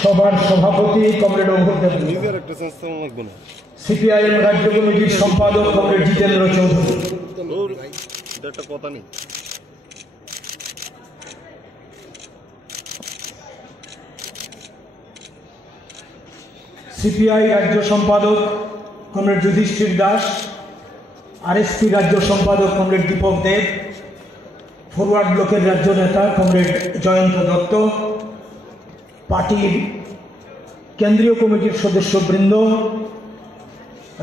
সভার সভাপতি comrade অভ্যুদেব, CPIM রাজ্য কমিটির সম্পাদক কমরেড জিতেন্দ্র চৌধুরী, সিপিআই রাজ্য সম্পাদক কমরেড যুধিষ্ঠির দাস, আরএসপি রাজ্য সম্পাদক কমরেড দীপক দেব, ফরওয়ার্ড ব্লকের রাজ্য নেতা কমরেড জয়ন্ত দত্ত, পার্টির কেন্দ্রীয় কমিটির সদস্যবৃন্দ,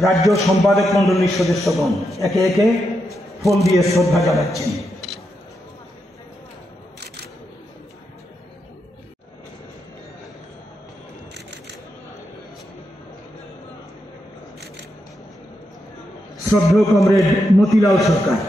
রাজ্য সম্পাদক মণ্ডলীর সদস্যগণ একে একে ফুল দিয়ে শ্রদ্ধা জানাচ্ছেন। শ্রদ্ধেয় কমরেড মতিলাল সরকার,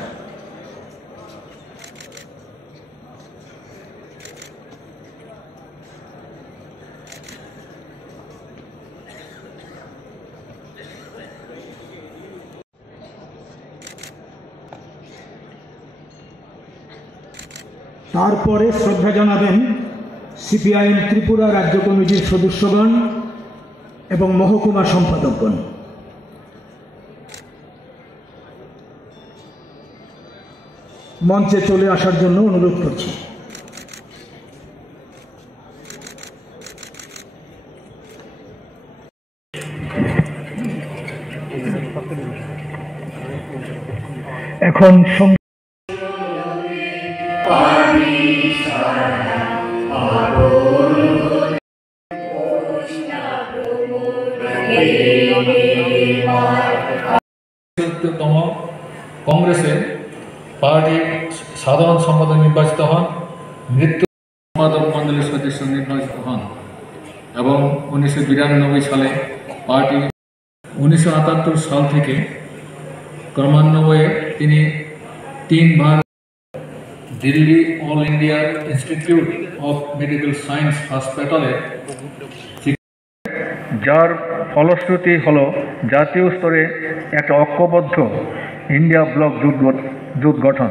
তারপরে শ্রদ্ধা জানাবেন সিপিআইএম ত্রিপুরা রাজ্য কমিটির সদস্যগণ এবং মহকুমা সম্পাদকগণ। মঞ্চে চলে আসার জন্য অনুরোধ করছি। এখন তম কংগ্রেসের পার্টির সাধারণ সম্পাদক নির্বাচিত হন, মৃত্যু সম্পাদক মণ্ডলীর সদস্য নির্বাচিত হন এবং 1992 সালে পার্টি 1978 সাল থেকে ক্রমান্বয়ে তিনি 3 বার Delhi all India institute of medical science হাসপাতালে, যার ফলশ্রুতি হল জাতীয় স্তরে একটা ঐক্যবদ্ধ ইন্ডিয়া ব্লক জোট গঠন।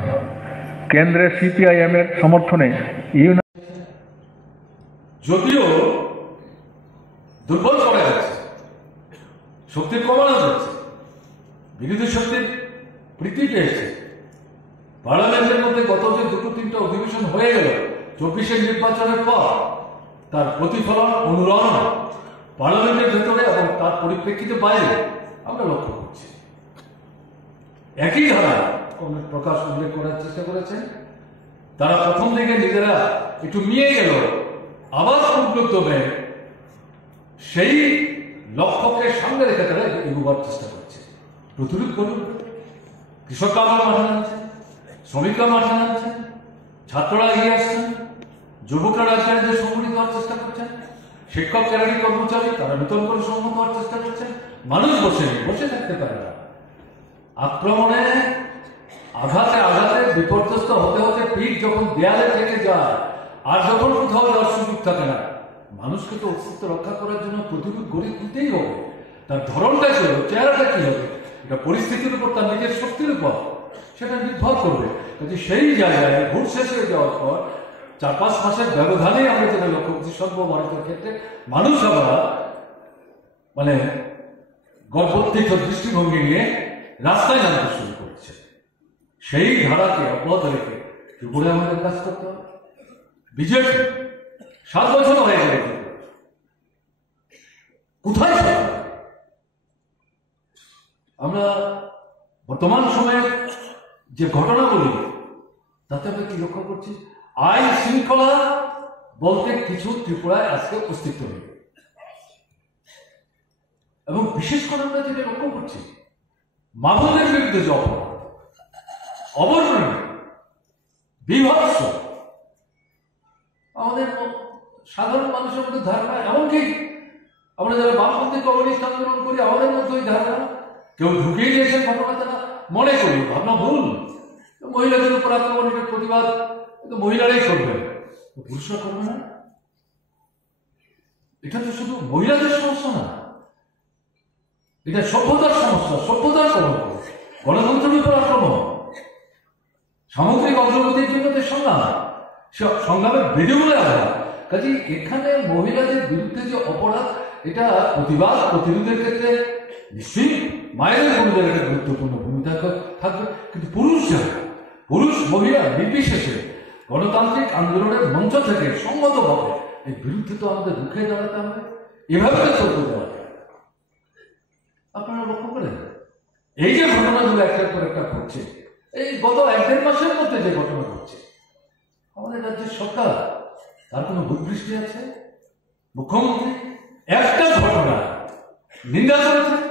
কেন্দ্রে সিপিআইএমের সমর্থনে যদিও দুর্বল করা যাচ্ছে, শক্তির কমানো যাচ্ছে, বিরোধী শক্তির বৃদ্ধি পেয়েছে। পার্লামেন্টের মধ্যে গত যে 2-3টা অধিবেশন হয়ে গেল 24-এর নির্বাচনের পর, তার প্রতিফলন অনুরণন পার্লামেন্টের ভেতরে এবং তার পরিপ্রেক্ষিতে বাইরে আমরা লক্ষ্য করছি। একই ধারা প্রকাশ উল্লেখ করার চেষ্টা করেছেন। তারা প্রথম দিকে নিজেরা একটু মিয়ে গেল, আবার উদ্যোগে সেই লক্ষ্যকে সামনে রেখে তারা এগোবার চেষ্টা করছে। প্রতিরোধ করুন। কৃষকরা আবার মাঠে নামছে, শ্রমিকরা মাঠে নামছে, ছাত্ররা এগিয়ে আসছেন, যুবকরা রাজনীতিতে সংগঠিত হওয়ার চেষ্টা করছেন, শিক্ষক ক্যাডারি কর্মচারী তারা নতুন করে সংহত হওয়ার চেষ্টা করছেন। মানুষ বসে থাকতে পারে না। আক্রমণে আঘাতে বিপর্যস্ত হতে হতে পিঠ যখন দেয়ালে থেকে যায় আর যখন কোথাও যাওয়ার সুযোগ থাকে না, মানুষকে তো অস্তিত্ব রক্ষা করার জন্য প্রতিরোধ গড়ে তুলতেই হবে। তার ধরনটা কি হবে, চেহারাটা কি হবে, এটা পরিস্থিতির উপর, তার নিজের শক্তির উপর সেটা নির্ভর করবে। যদি সেই জায়গায় ভোট শেষ হয়ে যাওয়ার পর 4-5 মাসের ব্যবধানেই আমরা যেটা লক্ষ্য করছি সর্বভারতের ক্ষেত্রে মানুষ আবার গর্বোত্থিত দৃষ্টিভঙ্গি নিয়ে রাস্তায় নামতে শুরু করছে। সেই ধারাকে অব্যাহত রেখে ত্রিপুরায় আমাদের কাজ করতে হবে। বিজেপি 7 বছর হয়ে গেল, কোথায় আমরা বর্তমান সময়ে যে ঘটনাগুলি তাতে আমরা কি লক্ষ্য করছি? আইন শৃঙ্খলা বলতে কিছু ত্রিপুরায় আজকে অস্তিত্ব নেই। এবং বিশেষ করে আমরা যেটা লক্ষ্য করছি, মাদকের বিরুদ্ধে যে অপরাধ, অবর্ণনীয়, বিভৎস, আমাদের সাধারণ মানুষের মধ্যে ধারণা, এমনকি আমরা যারা বামপন্থী কমিউনিস্ট আন্দোলন করি আমাদের মধ্যে ওই ধারণা কেউ ঢুকিয়ে দিয়েছেন ঘটনাটা না, মনে করি ভাবনা ভুল। মহিলাদের উপর আক্রমণের প্রতিবাদ মহিলারাই করবে, পুরুষরা করবে না। এটা তো শুধু মহিলাদের সমস্যা না, এটা সভ্যতার সমস্যা, সভ্যতার কলঙ্ক, গণতন্ত্রের উপর আক্রমণ। সামগ্রিক অগ্রগতির জন্য তো সংগ্রামের বেড়ে বলে আবার কাজে এখানে মহিলাদের বিরুদ্ধে যে অপরাধ এটা প্রতিবাদ প্রতিরোধের ক্ষেত্রে নিশ্চয়ই মায়ের বোনদের একটা গুরুত্বপূর্ণ ভূমিকা থাকবে, কিন্তু পুরুষ মহিলা নির্বিশেষে গণতান্ত্রিক আন্দোলনের মঞ্চ থেকে সংগতভাবে এর বিরুদ্ধে তো আমাদের রুখে দাঁড়াতে হবে, এভাবে তো চলতে দেওয়া যায়। আপনারা লক্ষ্য করেন এই যে ঘটনাগুলো একটার পর একটা ঘটছে, এই গত 1-1.5 মাসের মধ্যে যে ঘটনা ঘটছে, আমাদের রাজ্যের সরকার তার কোনো ভূদৃষ্টি আছে? মুখ্যমন্ত্রী একটা ঘটনা নিন্দা করেছেন,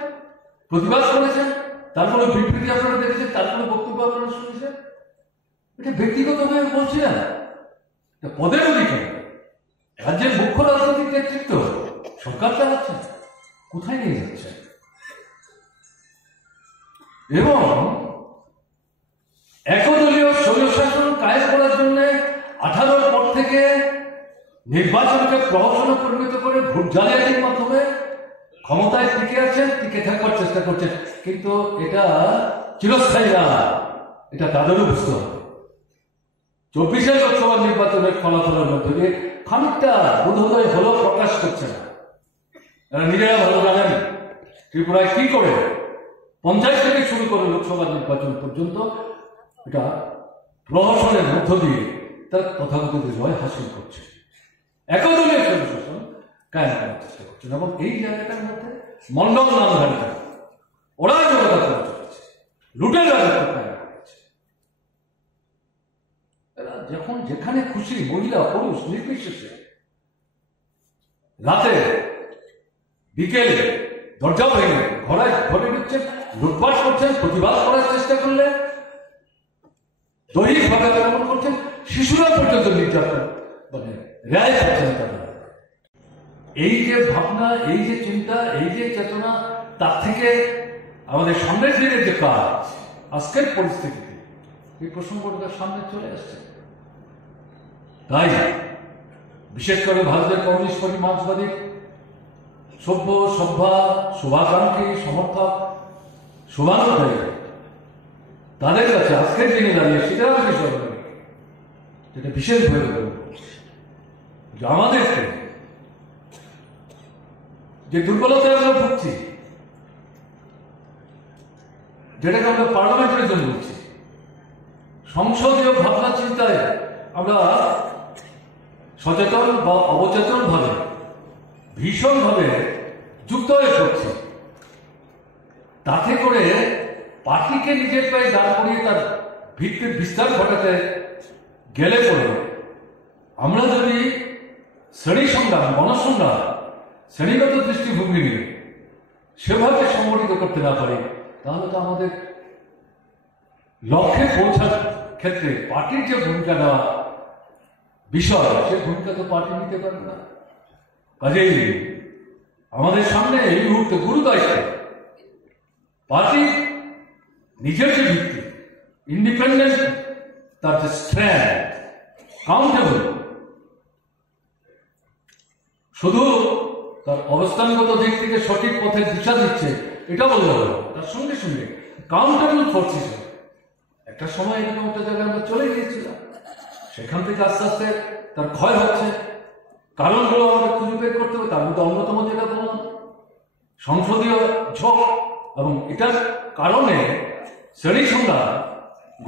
প্রতিবাদ করেছেন, তার কোনো বিবৃতি আপনারা দেখেছেন, তার কোনো বক্তব্য আপনারা শুনেছেন? এটা ব্যক্তিগতভাবে বলছি না, এটা পদের অধিকার। রাজ্যের মুখ্য রাজনৈতিক নেতৃত্ব সরকার চালাচ্ছে, কোথায় নিয়ে যাচ্ছে? এবং একদলীয় স্বৈরশাসন কায়েম করার জন্য 18 পর থেকে নির্বাচনকে প্রহসনে পরিণত করে ভোট জালিয়াতির মাধ্যমে ক্ষমতায় টিকে আছেন, টিকে থাকবার চেষ্টা করছেন, কিন্তু এটা চিরস্থায়ী না, এটা তাদেরও বুঝতে হবে। 24 লোকসভা নির্বাচনের ফলাফলের মধ্যে দিয়ে খানিকটা বোধোদয় হলেও প্রকাশ করছে না। এরা নিজেরা ভালো জানেন ত্রিপুরায় কি করে পঞ্চায়েত থেকে শুরু করে লোকসভা নির্বাচন পর্যন্ত এটা প্রহসনের মধ্য দিয়ে তার তথাকথিত জয় হাসিল করছে, একদলীয় স্বৈরশাসন কায়েম করার চেষ্টা করছেন। এবং এই জায়গাটার মধ্যে মন্ডল নামধারী ওরা জনতা করে চলেছে, লুটের রাজত্ব কায়েম করেছে। এরা যখন যেখানে খুশি মহিলা পুরুষ নির্বিশেষে রাতে বিকেলে দরজা ভেঙে ঘরে ঢুকছেন, লুটপাট করছেন, প্রতিবাদ করার চেষ্টা করলে দৈহিকভাবে আক্রমণ করছেন, শিশুরা পর্যন্ত নির্যাতন মানে রায় পাচ্ছেন তারা। এই যে ভাবনা, এই যে চিন্তা, এই যে চেতনা, তার থেকে আমাদের সামনের দিনের যে কাজ, আজকের পরিস্থিতিতে এই প্রসঙ্গটা সামনে চলে আসছে। তাই বিশেষ করে ভারতের কমিউনিস্ট পার্টি মার্ক্সবাদী সভ্য সভ্যা শুভাকাঙ্ক্ষী সমর্থক শুভানুধ্যায়ী তাদের কাছে আজকের দিনে দাঁড়িয়ে সিদ্ধারামজি সরকার যেটা বিশেষভাবে বলব যে আমাদেরকে যে দুর্বলতায় আমরা ভুগছি, যেটাকে আমরা পার্লামেন্টারিজম বলছি, সংসদীয় ভাবনা চিন্তায় আমরা সচেতন বা অবচেতন ভাবে ভীষণভাবে যুক্ত হয়ে পড়ছি, তাতে করে পার্টিকে নিজের পায়ে দাঁড় করিয়ে তার ভিত্তির বিস্তার ঘটাতে গেলে পরে আমরা যদি শ্রেণী সংগ্রাম, গণসংগ্রাম, শ্রেণীগত দৃষ্টিভঙ্গি নিয়ে সেভাবে সংগঠিত করতে না পারি, তাহলে তো আমাদের লক্ষ্যে পৌঁছার ক্ষেত্রে পার্টির যে ভূমিকা নেওয়া বিষয়, সে ভূমিকা তো পার্টি নিতে পারবে না। কাজেই আমাদের সামনে এই মুহূর্তে গুরু দায়িত্ব পার্টি নিজের যে ভিত্তি, ইন্ডিপেন্ডেন্ট, তার যে স্ট্রেংথ, কাউন্টেবল, শুধু তার অবস্থানগত দিক থেকে সঠিক পথের দিশা দিচ্ছে এটা বলতে হবে, তার সঙ্গে সঙ্গে কাউন্টেবল ফোর্স হিসেবে একটা সময় এরকম একটা জায়গায় আমরা চলে গিয়েছিলাম, সেখান থেকে আস্তে আস্তে তার ক্ষয় হচ্ছে। কারণগুলো আমাদের খুঁজে বের করতে হবে, তার মধ্যে অন্যতম যেটা বললাম সংসদীয় ঝোঁক, এবং এটার কারণে শ্রেণী সংগ্রাম,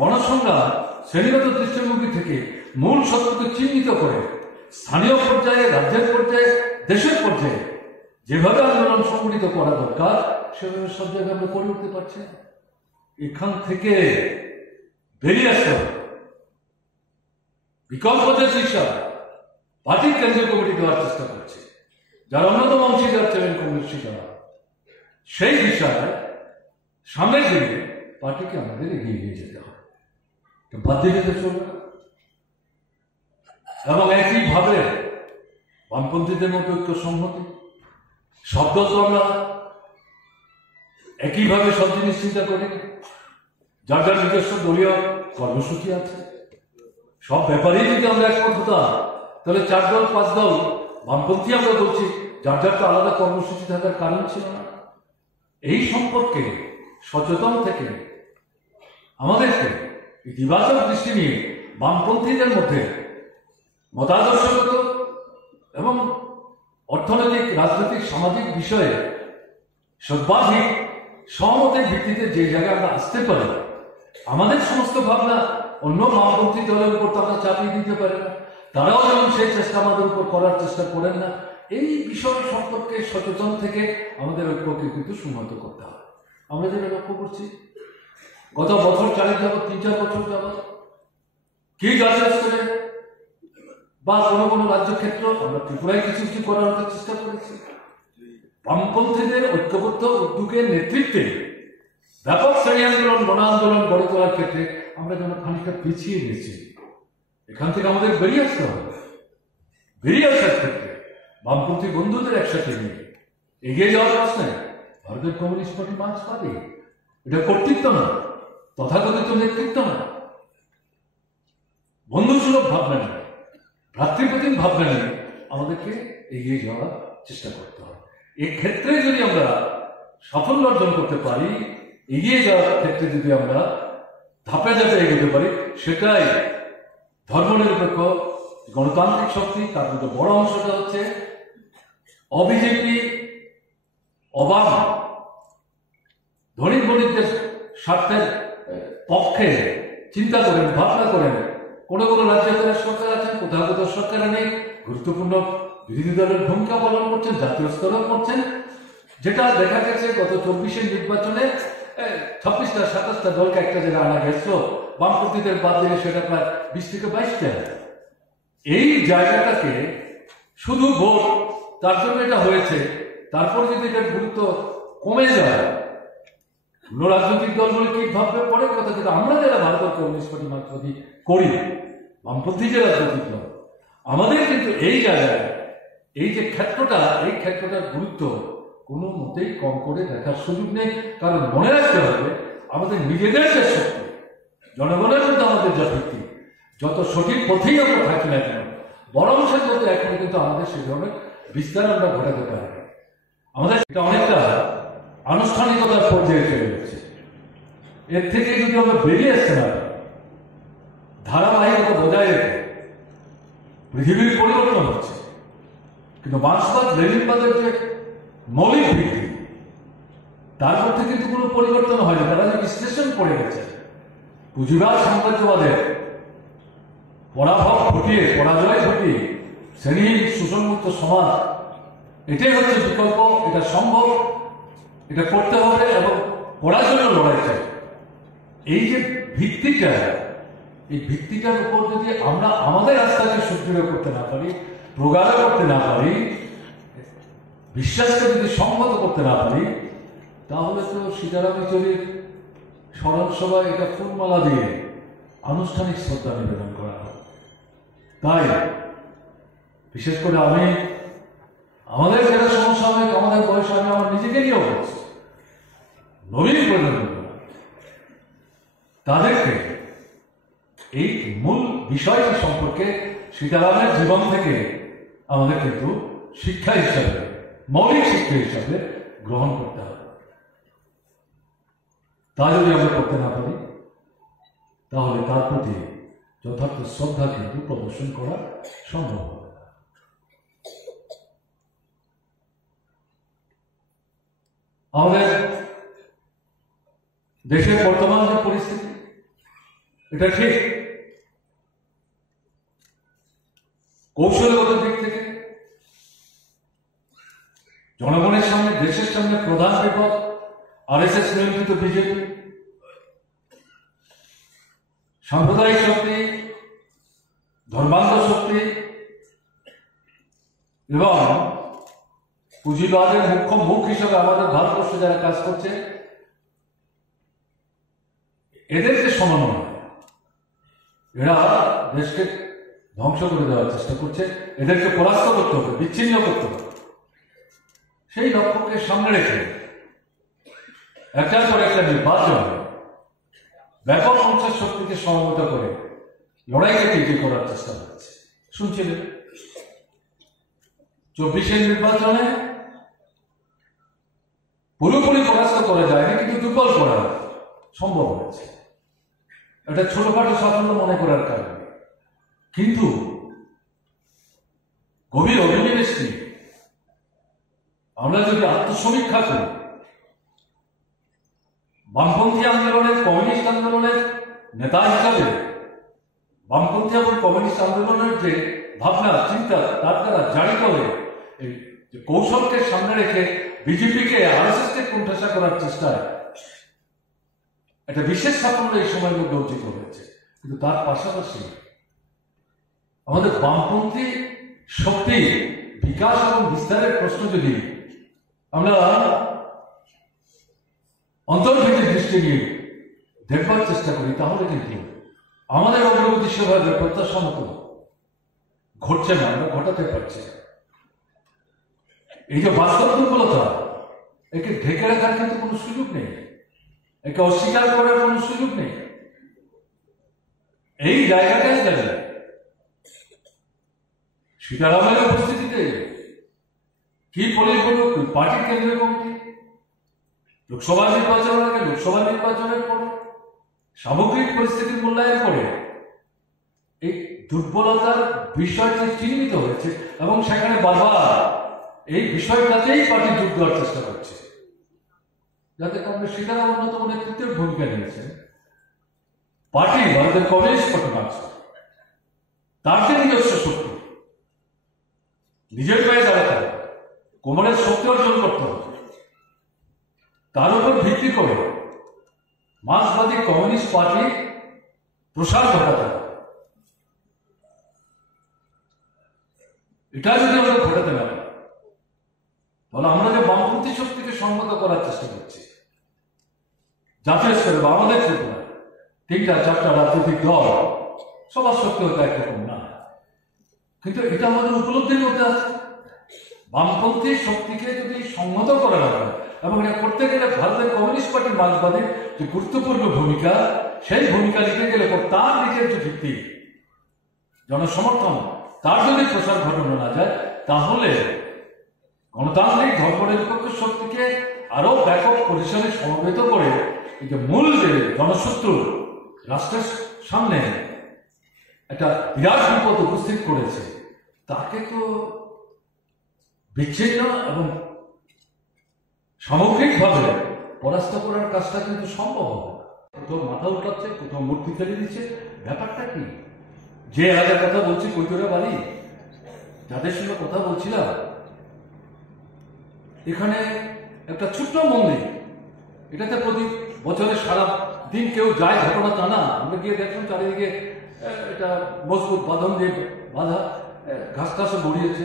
গণসংগ্রাম, শ্রেণীগত দৃষ্টিভঙ্গি থেকে মূল সত্যকে চিহ্নিত করে স্থানীয় পর্যায়ে, রাজ্যের পর্যায়ে, দেশের পর্যায়ে যেভাবে আন্দোলন সংগঠিত করা দরকার সেভাবে সব জায়গায় আমরা করে উঠতে পারছি না। এখান থেকে বেরিয়ে আসতে হবে। বিকল্প যে দিশা পার্টির কেন্দ্রীয় কমিটি দেওয়ার চেষ্টা করছে, যার অন্যতম অংশীদার ছিলেন কংগ্রেস, সেই বিষয়ে সামনের দিকে পার্টিকে আমাদের এগিয়ে নিয়ে যেতে হবে, বাদ দিতে চলবে না। এবং একইভাবে বামপন্থীদের মধ্যে ঐক্য সংহতি শব্দ তো আমরা একইভাবে সব জিনিস চিন্তা করি, যার যার নিজস্ব দলীয় কর্মসূচি আছে, সব ব্যাপারেই যদি আমরা একমত হতাম তাহলে 4 দল 5 দল বামপন্থী আমরা বলছি, যার যার তো আলাদা কর্মসূচি থাকার কারণ ছিল না। এই সম্পর্কে সচেতন থেকে আমাদেরকে ইতিবাচক দৃষ্টি নিয়ে বামপন্থীদের মধ্যে মতাদর্শগত এবং অর্থনৈতিক, রাজনৈতিক, সামাজিক বিষয়ে সর্বাধিক সহমতের ভিত্তিতে যে জায়গায় আমরা আসতে পারি, আমাদের সমস্ত ভাবনা অন্য বামপন্থী দলের উপর তো আমরা চাপিয়ে দিতে পারি না, তারাও যেমন সেই চেষ্টা আমাদের উপর করার চেষ্টা করেন না। এই বিষয় সম্পর্কে সচেতন থেকে আমাদের ঐক্যকে কিন্তু সংহত করতে হবে। আমরা যেটা লক্ষ্য করছি গত বছর 4 যাবৎ, 3-4 বছর যাবৎ, কি যাচাই করে বা কোনো রাজ্য ক্ষেত্র, আমরা ত্রিপুরায় কিছু কিছু করার চেষ্টা করেছি, বামপন্থীদের ঐক্যবদ্ধ উদ্যোগের নেতৃত্বে ব্যাপক শ্রেণী আন্দোলন, গণ আন্দোলন গড়ে তোলার ক্ষেত্রে আমরা যেন খানিকটা পিছিয়ে গেছি। এখান থেকে আমাদের বেরিয়ে আসতে হবে। বেরিয়ে আসার ক্ষেত্রে বামপন্থী বন্ধুদের একসাথে নিয়ে এগিয়ে যাওয়ার প্রশ্নে ভারতের কমিউনিস্ট পার্টি মার্চ পাবে। এটা কর্তৃত্ব না, তথাকথিত নেতৃত্ব না, বন্ধুসুলভ ভাবনা নেই, ভ্রাতৃপ্রতিম ভাবনা নিয়ে আমাদেরকে এগিয়ে যাওয়ার চেষ্টা করতে হবে। এই ক্ষেত্রে যদি আমরা সাফল্য অর্জন করতে পারি, এগিয়ে যাওয়ার ক্ষেত্রে যদি আমরা ধাপে ধাপে এগোতে পারি, সেটাই ধর্মনিরপেক্ষ গণতান্ত্রিক শক্তি। তার মধ্যে বড় অংশটা হচ্ছে অবিজেপি, অবাম, ধনী বণিকদের স্বার্থের পক্ষে চিন্তা করেন, ভাবনা করেন। কোনো কোনো রাজ্যে তারা সরকার আছেন, কোথাও কোথাও সরকার নেই, গুরুত্বপূর্ণ বিরোধী দলের ভূমিকা পালন করছেন, জাতীয় স্তরেও করছেন। যেটা দেখা গেছে গত 24-এর নির্বাচনে 26টা-27টা দলকে একটা জায়গায় আনা গেছিল, বামপন্থীদের বাদ দিলে সেটা প্রায় 20 থেকে 22টা। এই জায়গাটাকে শুধু ভোট, তার জন্য এটা হয়েছে, তারপর যদি এটার গুরুত্ব কমে যায়, অন্য রাজনৈতিক দলগুলো কি ভাববে পরের কথা। কিন্তু আমরা যারা ভারতের কমিউনিস্ট পার্টি মার্ক্সবাদী করি, বামপন্থী যে রাজনৈতিক দল, আমাদের কিন্তু এই জায়গায় এই যে ক্ষেত্রটা, এই ক্ষেত্রটার গুরুত্ব কোনো মতেই কম করে দেখার সুযোগ নেই। কারণ মনে রাখতে হবে, আমাদের নিজেদের যে শক্তি, জনগণের মধ্যে আমাদের যা ভিত্তি, যত সঠিক পথেই আমরা থাকি না কেন, বড় অংশের মধ্যে এখন কিন্তু আমাদের সেই ধরনের বিস্তার আমরা ঘটাতে পারি। আমাদের এটা অনেকটা আনুষ্ঠানিকতার পর্যায়ে চলে যাচ্ছে। এর থেকে যদি আমরা বেরিয়ে আসতে না পারি, ধারাবাহিকতা বজায় রেখে, পৃথিবীর পরিবর্তন হচ্ছে, কিন্তু মার্ক্সবাদ লেনিনবাদের যে মৌলিক ভিত্তি, তার মধ্যে কিন্তু কোনো পরিবর্তন হয়নি। তারা যে বিশ্লেষণ করে গেছে, পুঁজিবাদ সাম্রাজ্যবাদের পরাজয় ঘটিয়ে শ্রেণী শোষণমুক্ত সমাজ, এটাই হচ্ছে বিকল্প, এটা সম্ভব, এটা করতে হবে এবং করার জন্য লড়াই চাই। এই যে ভিত্তিটা, এই ভিত্তিটার উপর যদি আমরা আমাদের রাস্তাকে সুদৃঢ় করতে না পারি, প্রগাঢ় করতে না পারি, বিশ্বাসকে যদি সংহত করতে না পারি, তাহলে তো সীতারাম ইয়েচুরির স্মরণ সভায় এটা ফুলমালা দিয়ে আনুষ্ঠানিক শ্রদ্ধা নিবেদন করা হয়। তাই বিশেষ করে আমি আমাদের যারা সমস্যা হবে, আমাদের বয়সে, আমি আমার নিজেকে নিয়েও বলছি, নবীন প্রজন্ম তাদেরকে এই মূল বিষয়টি সম্পর্কে সীতারামের জীবন থেকে আমাদের কিন্তু শিক্ষা হিসাবে, মৌলিক শিক্ষা হিসাবে গ্রহণ করতে হবে। তা যদি আমরা করতে না পারি, তাহলে তার প্রতি যথার্থ শ্রদ্ধা কিন্তু প্রদর্শন করা সম্ভব হবে না। আমাদের দেশের বর্তমান যে পরিস্থিতি, এটা ঠিক কৌশলগত দিক থেকে জনগণের সামনে, দেশের সামনে প্রধান বিপদ আরএসএস নিয়ন্ত্রিত বিজেপি, সাম্প্রদায়িক শক্তি, ধর্মান্ধ শক্তি এবং পুঁজিবাদের মুখ্য মুখ হিসেবে আমাদের ভারতবর্ষে যারা কাজ করছে, এদের যে সমন্বয়, এরা দেশকে ধ্বংস করে দেওয়ার চেষ্টা করছে। এদেরকে পরাস্ত করতে হবে, বিচ্ছিন্ন করতে হবে। সেই লক্ষ্যকে সামনে রেখে একটার পর একটা নির্বাচন ব্যাপক অংশের শক্তিকে সমবেত করে লড়াইকে টিকে করার চেষ্টা হচ্ছে। শুনছিলেন 24-এর নির্বাচনে পুরোপুরি পরাস্ত করা যায়নি, কিন্তু দুর্বল করা সম্ভব হয়েছে এটা ছোটখাটো সাফল্য মনে করার কারণে, কিন্তু গভীর অভিনিবেশ নিয়ে আমরা যদি আত্মসমীক্ষা করি, বামপন্থী আন্দোলনের, কমিউনিস্ট আন্দোলনের নেতা হিসাবে বামপন্থী এবং কমিউনিস্ট আন্দোলনের যে ভাবনা চিন্তা তার দ্বারা জারিত হয়ে এই যে কৌশলকে সামনে রেখে বিজেপিকে আরএসএসকে কোণঠাসা করার চেষ্টায় একটা বিশেষ সাফল্য এই সময়ের মধ্যে অর্জিত হয়েছে। কিন্তু তার পাশাপাশি আমাদের বামপন্থী শক্তি বিকাশ এবং বিস্তারের প্রশ্ন যদি আমরা অন্তর্ভুক্ত দৃষ্টি নিয়ে দেখবার চেষ্টা করি, তাহলে কিন্তু আমাদের অগ্রগতি সেভাবে প্রত্যাশা মতো ঘটছে না, আমরা ঘটাতে পারছি না। এই যে বাস্তব দুর্বলতা, একে ঢেকে রাখার কিন্তু কোনো সুযোগ নেই, একে অস্বীকার করার কোনো সুযোগ নেই। এই জায়গাটাই দাঁড়িয়ে সীতারামের উপস্থিতিতে কি পরিবর্তন পার্টির কেন্দ্রীয় কমিটি, লোকসভা নির্বাচনের আগে, লোকসভা নির্বাচনের পরে, সামগ্রিক পরিস্থিতির মূল্যায়ন করে এই দুর্বলতার বিষয়টি চিহ্নিত হয়েছে এবং সেখানে বারবার এই বিষয়টাতেই পার্টি যোগ দেওয়ার চেষ্টা করছে, যাতে কংগ্রেস সীতারাম অন্যতম নেতৃত্বের ভূমিকা নিয়েছেন। পার্টি ভারতের কমিউনিস্ট পার্টি মার্কস তার যে নিজস্ব শক্তি, নিজের পায়ে দাঁড়াতে হবে, কোমরের শক্তি অর্জন করতে হবে, তার উপর ভিত্তি করে মার্ক্সবাদী কমিউনিস্ট পার্টি প্রসার ঘটাতে হবে। এটা যদি আমরা ঘটাতে না পারি, তাহলে আমরা যে বামপন্থী শক্তিকে সংহত করার চেষ্টা করছি জাতীয় স্তরে বা আমাদের ত্রিপুরায় 3-4টা রাজনৈতিক দল, সবার শক্তি হয়তো একরকম না, কিন্তু এটা আমাদের উপলব্ধির মধ্যে আছে। বামপন্থী শক্তিকে যদি সংহত করা না হয়, এবং এটা করতে গেলে ভারতের কমিউনিস্ট পার্টির মার্ক্সবাদীর যে গুরুত্বপূর্ণ ভূমিকা, সেই ভূমিকা নিতে গেলে তার নিজের যে ভিত্তি জনসমর্থন, তার যদি প্রসার ঘটানো না যায়, তাহলে গণতান্ত্রিক ধর্মনিরপেক্ষ শক্তিকে আরো ব্যাপক পরিসরে সমবেত করে এই যে মূল যে জনশত্রু রাষ্ট্রের সামনে একটা বিরাট বিপদ উপস্থিত করেছে, তাকে তো বিচ্ছিন্ন এবং সামগ্রিকভাবে পরাস্ত করার কাজটা কিন্তু সম্ভব হবে। কোথাও মাথা উঠাচ্ছে, কোথাও মূর্তি ফেলে দিচ্ছে, ব্যাপারটা কি? যে এলাকার কথা বলছি, কৈতরা বাড়ি, যাদের সঙ্গে কথা বলছিলাম, এখানে একটা ছোট্ট মন্দির, এটাতে প্রতি বছরে সারা দিন কেউ যায়, ঘটনা তা না। আমরা গিয়ে দেখলাম চারিদিকে এটা মজবুত বাঁধন দিয়ে বাঁধা, ঘাস ঘাসও গড়িয়েছে।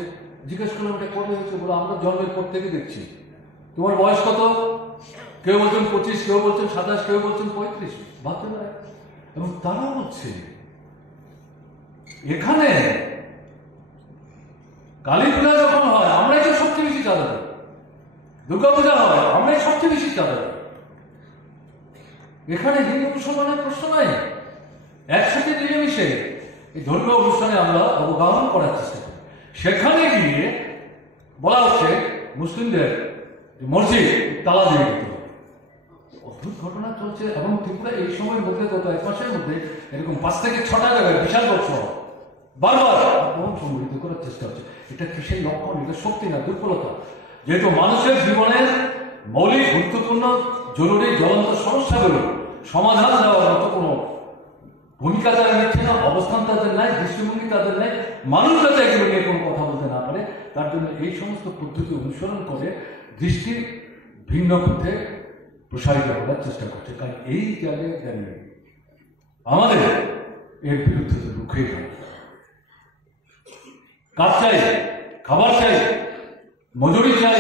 জিজ্ঞেস করলাম এটা কবে হয়েছে, বলে আমরা জন্মের পর থেকে দেখছি। তোমার বয়স কত? কেউ বলছেন 25, কেউ বলছেন 27, কেউ বলছেন 35, ভাবতে পারে। এবং তারা বলছে এখানে কালী পূজা যখন হয়, আমরাই তো সবচেয়ে বেশি চাঁদা দিই, দুর্গা পূজা হয়, আমরাই সবচেয়ে বেশি চাঁদা দিই। এখানে হিন্দু মুসলমানের প্রশ্ন নাই, একসাথে মিলেমিশে এই ধর্মীয় অনুষ্ঠানে আমরা অবগাহন করার চেষ্টা করি। সেখানে গিয়ে বলা হচ্ছে মুসলিমদের মসজিদ তালা দিয়ে দিতে হবে। অদ্ভুত ঘটনা চলছে। এবং ত্রিপুরা এই সময়ের মধ্যে, গত 1 মাসের মধ্যে এরকম 5 থেকে 6টা জায়গায় বিশাল বর্ষণ বারবার সংগঠিত করার চেষ্টা হচ্ছে। এটা কিসের লক্ষণ? এটা শক্তি না, দুর্বলতা। যেহেতু মানুষের জীবনের মৌলিক গুরুত্বপূর্ণ জরুরি জ্বলন্ত সমস্যাগুলো সমাধান দেওয়ার মতো কোনো ভূমিকা তারা নিচ্ছে না, অবস্থান তাদের নাই, দৃষ্টিভঙ্গি তাদের নাই, মানুষ যাতে এগুলো নিয়ে কোনো কথা বলতে না পারে, তার জন্য এই সমস্ত পদ্ধতি অনুসরণ করে দৃষ্টি ভিন্ন পথে প্রসারিত করার চেষ্টা করছে। কারণ এই জায়গায় দাঁড়িয়ে আমাদের এর বিরুদ্ধে রুখে কাজ চাই, খাবার চাই, মজুরি চাই,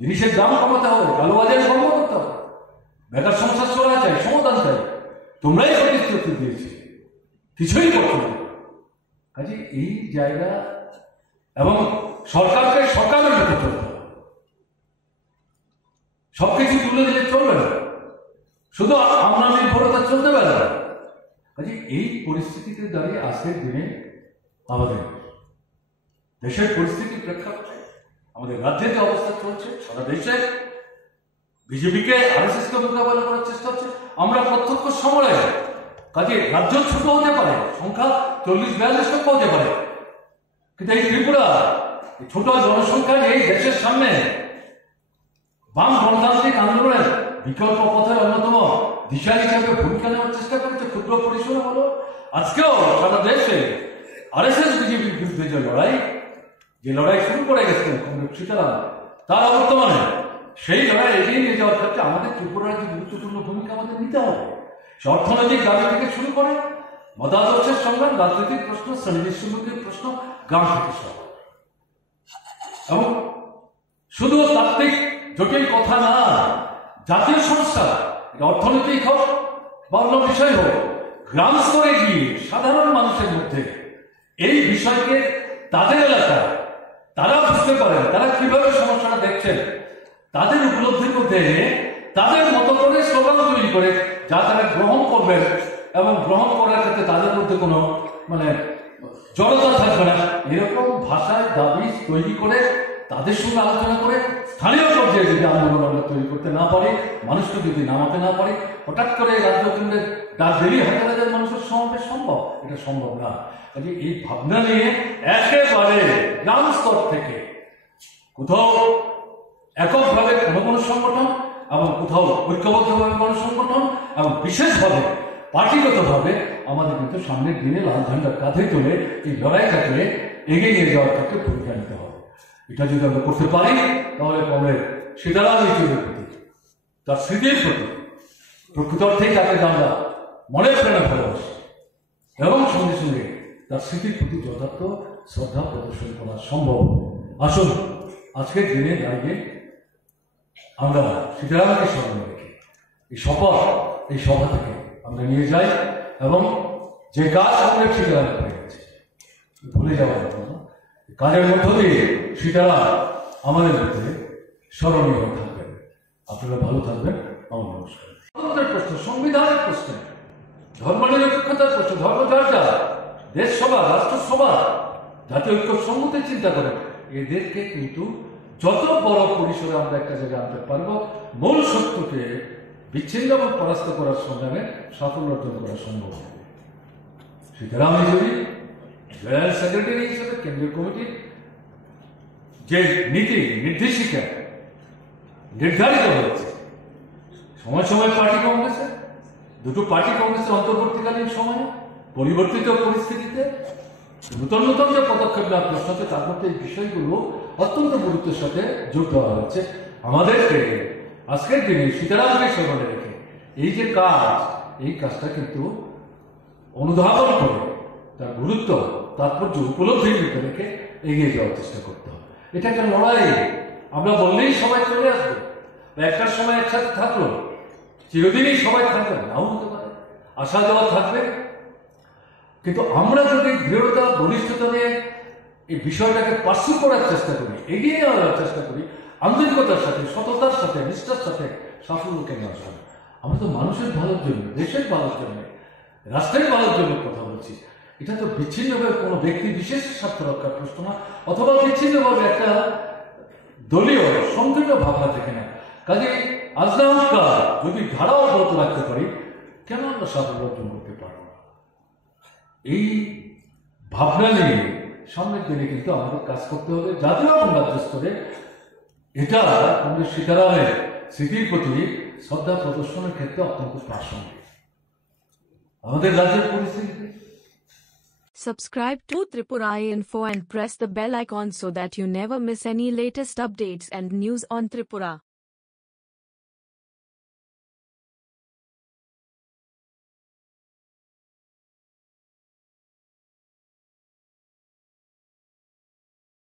জিনিসের দাম কমাতে হবে, কালোবাজারি বন্ধ করতে হবে, বেকার সমস্যা চলা চাই, সমাধান চাই। তোমরাই প্রতিশ্রুতি দিয়েছি, কিছুই করতে হবে। কাজে এই জায়গা এবং সরকারকে সরকারের মধ্যে চলতে হবে। সবকিছু তুলে দিলে চলবে না, শুধু আমরা নির্ভরতা চলতে পারে না। কাজে এই পরিস্থিতিতে দাঁড়িয়ে আজকের দিনে আমাদের দেশের পরিস্থিতির প্রেক্ষাপটে আমাদের রাজ্যে যে অবস্থা চলছে, সারা দেশে বিজেপিকে আরএসএসকে মোকাবেলা করার চেষ্টা হচ্ছে। আমরা প্রত্যক্ষ সময়ে কাজে রাজ্য ছোট হতে পারে, সংখ্যা 40-42 লক্ষ হতে পারে, কিন্তু এই ত্রিপুরা ছোট জনসংখ্যার এই দেশের সামনে বাম গণতান্ত্রিক আন্দোলনের বিকল্প পথের অন্যতম দিশা হিসাবে ভূমিকা নেওয়ার চেষ্টা করেছে ক্ষুদ্র পরিসরে হলো। আজকেও সারা দেশে আরএসএস বিজেপির বিরুদ্ধে যে লড়াই শুরু করে গেছে কংগ্রেস সীতারাম, তার বর্তমানে সেই লড়াই এগিয়ে নিয়ে যাওয়ার ক্ষেত্রে আমাদের ত্রিপুরার যে গুরুত্বপূর্ণ ভূমিকা আমাদের নিতে হবে। সে অর্থনৈতিক দাবি থেকে শুরু করে মতাদর্শের সংগ্রাম, রাজনৈতিক প্রশ্ন, শ্রেণীবিষয়ক প্রশ্ন, গ্রাম থেকে সহ, এবং শুধু তাত্ত্বিক জটিল কথা না, জাতীয় সমস্যা, অর্থনৈতিক হোক বা অন্য বিষয় হোক, গ্রাম স্তরে গিয়ে সাধারণ মানুষের মধ্যে এই বিষয়কে তাদের এলাকায় তারা বুঝতে পারেন, তারা কিভাবে সমস্যাটা দেখছেন, তাদের উপলব্ধির মধ্যে তাদের মতো করে স্লোগান তৈরি করে যা তারা গ্রহণ করবেন, এবং গ্রহণ করার ক্ষেত্রে তাদের মধ্যে কোনো জড়তা থাকবে না, এরকম ভাষায় দাবি তৈরি করে তাদের সঙ্গে আলোচনা করে স্থানীয় পর্যায়ে যদি আন্দোলন আমরা তৈরি করতে না পারি, মানুষকে যদি নামাতে না পারি, হঠাৎ করে রাজ্য কেন্দ্রের ডাক দিলেই 1000 মানুষের সমাবেশ সম্ভব? এটা সম্ভব না। কাজে এই ভাবনা নিয়ে একেবারে গ্রাম স্তর থেকে কোথাও এককভাবে কোনো সংগঠন, এবং কোথাও ঐক্যবদ্ধভাবে কোনো সংগঠন, এবং বিশেষভাবে পার্টিগতভাবে আমাদের কিন্তু সামনের দিনে লাল ঝান্ডার কাঁধে তুলে এই লড়াইটাকে এগিয়ে নিয়ে যাওয়ার ক্ষেত্রে ভূমিকা নিতে হবে। এটা যদি আমরা করতে পারি, তাহলে কমরেড সীতারাম ইয়েচুরির প্রতি, তার স্মৃতির প্রতি প্রকৃত অর্থেই তাকে আমরা মনে প্রেরণা ভালোবাসি, এবং সঙ্গে সঙ্গে তার স্মৃতির প্রতি যথার্থ শ্রদ্ধা প্রদর্শন করা সম্ভব। আসুন আজকের দিনে দাঁড়িয়ে আমরা সীতারামকে স্মরণে রেখে এই শপথ, এই সভা থেকে আমরা নিয়ে যাই, এবং যে কাজ কমরেড সীতারাম করে গেছে ভুলে যাওয়ার জন্য কাজের মধ্য দিয়ে সীতারাম আমাদের মধ্যে স্মরণীয় থাকবেন। আপনারা ভালো থাকবেন। আমার নমস্কার। প্রশ্ন, সংবিধানের প্রশ্ন, ধর্মনিরপেক্ষতার প্রশ্ন, ধর্ম চর্চা, দেশ সভা, রাষ্ট্রসভা, জাতীয় ঐক্য সম্মতি চিন্তা করেন, এদেরকে কিন্তু যত বড় পরিসরে আমরা একটা জায়গায় আনতে পারবো, মূল শত্রুকে বিচ্ছিন্ন এবং পরাস্ত করার সংগ্রামে সাফল্য অর্জন করা সম্ভব। সীতারাম ইয়েচুরি জেনারেল সেক্রেটারি হিসেবে কেন্দ্রীয় কমিটির যে নীতি নির্দেশিকা নির্ধারিত হয়েছে, সময় সময় পার্টি কংগ্রেসে, দুটো পার্টি কংগ্রেসের অন্তর্বর্তীকালীন সময়ে পরিবর্তিত পরিস্থিতিতে নূতন নূতন যে পদক্ষেপ নেওয়ার প্রশ্ন আছে, তার মধ্যে এই বিষয়গুলো অত্যন্ত গুরুত্বের সাথে যোগ দেওয়া হয়েছে। আমাদেরকে আজকের দিনে সীতারামকে স্মরণে রেখে এই যে কাজ, এই কাজটা কিন্তু অনুধাবন করে তার গুরুত্ব, তাৎপর্য উপলব্ধির ভিতরে রেখে এগিয়ে যাওয়ার চেষ্টা করতে হবে। এটা একটা লড়াই, আমরা বললেই সবাই চলে আসবে, একটার সময় একসাথে থাকলো, চিরদিনই সবাই থাকবে নাও হতে পারে, আসা যাওয়া থাকবে, কিন্তু আমরা যদি দৃঢ়তা, বলিষ্ঠতা নিয়ে এই বিষয়টাকে পার্সু করার চেষ্টা করি, এগিয়ে নেওয়ার চেষ্টা করি, আন্তরিকতার সাথে, সততার সাথে, নিষ্ঠার সাথে সাফল্যকে নেওয়ার জন্য, আমরা তো মানুষের ভালোর জন্য, দেশের ভালোর জন্য, রাষ্ট্রের ভালোর জন্য কথা বলছি। এটা তো বিচ্ছিন্নভাবে কোনো ব্যক্তি বিশেষ স্বার্থ রক্ষার প্রশ্ন না, অথবা বিচ্ছিন্নভাবে একটা দলীয় সংকীর্ণ ভাবনা থেকে না। কাজে আজ না যদি ধারা অব্যাহত রাখতে পারি, কেন আমরা সাফল্য অর্জন করতে পারবো না? এই ভাবনা নিয়ে সামনের দিনে কিন্তু আমাদের কাজ করতে হবে জাতীয় এবং রাজ্য স্তরে। এটা কমরেড সীতারামের স্মৃতির প্রতি শ্রদ্ধা প্রদর্শনের ক্ষেত্রে অত্যন্ত প্রাসঙ্গিক। আমাদের রাজ্যের পরিস্থিতি। Subscribe to Tripura Info and press the bell icon so that you never miss any latest updates and news on Tripura.